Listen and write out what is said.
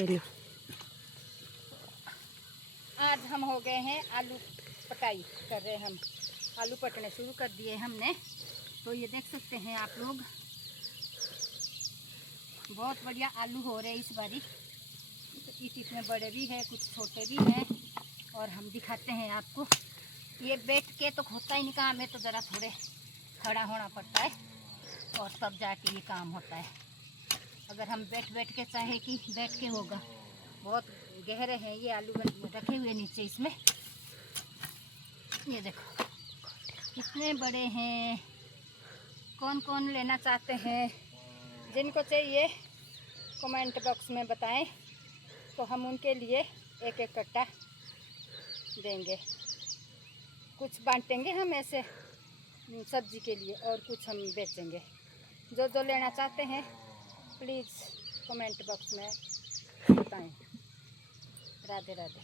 तेना। आज हम हो गए हैं आलू पटाई कर रहे हैं। हम आलू पटने शुरू कर दिए हमने। तो ये देख सकते हैं आप लोग, बहुत बढ़िया आलू हो रहे हैं इस बारी। इतने बड़े भी हैं, कुछ छोटे भी हैं, और हम दिखाते हैं आपको। ये बैठ के तो होता ही नहीं काम, है तो ज़रा थोड़े खड़ा होना पड़ता है और तब जाके ये काम होता है। अगर हम बैठ बैठ के चाहे कि बैठ के होगा। बहुत गहरे हैं ये आलू रखे हुए नीचे इसमें। ये देखो कितने बड़े हैं। कौन कौन लेना चाहते हैं, जिनको चाहिए कमेंट बॉक्स में बताएं, तो हम उनके लिए एक एक कट्टा देंगे। कुछ बांटेंगे हम ऐसे सब्जी के लिए और कुछ हम बेचेंगे। जो जो लेना चाहते हैं प्लीज़ कमेंट बॉक्स में बताएं। राधे राधे।